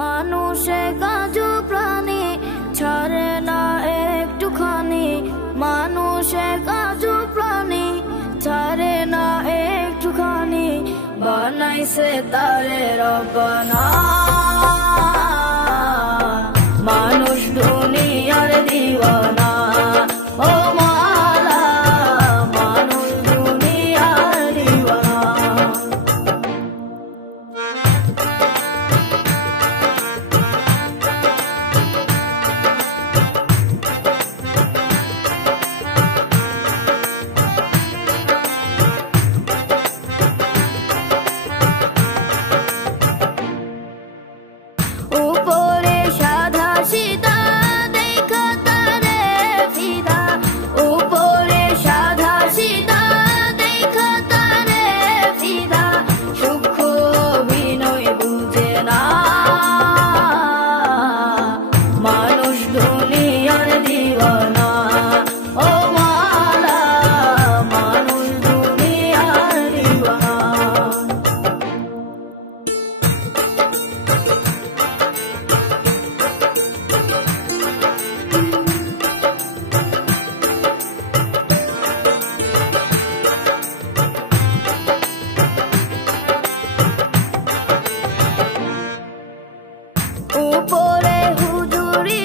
মানুষে কাজু প্রাণী ছাড়ে না একটুখানি, মানুষে কাজু প্রাণী ছাড়ে না একটুখানি, বানাইছে তারে রব্বানা। মানুষ দুনিয়ার দিওয়ানা, ও মাওলা মানুষ দুনিয়ার দিওয়ানা। উপরে সাদা সিধা দেখা তারে ফিদা, উপরে সাদা সিধা দেখা তারে ফিদা, সূক্ষ্ম বিনয় বুঝে না মানুষ দুনিয়ার দিওয়ানা। ও মাওলা মানুষ দুনিয়ার দিওয়ানা। উপরে হুজুরি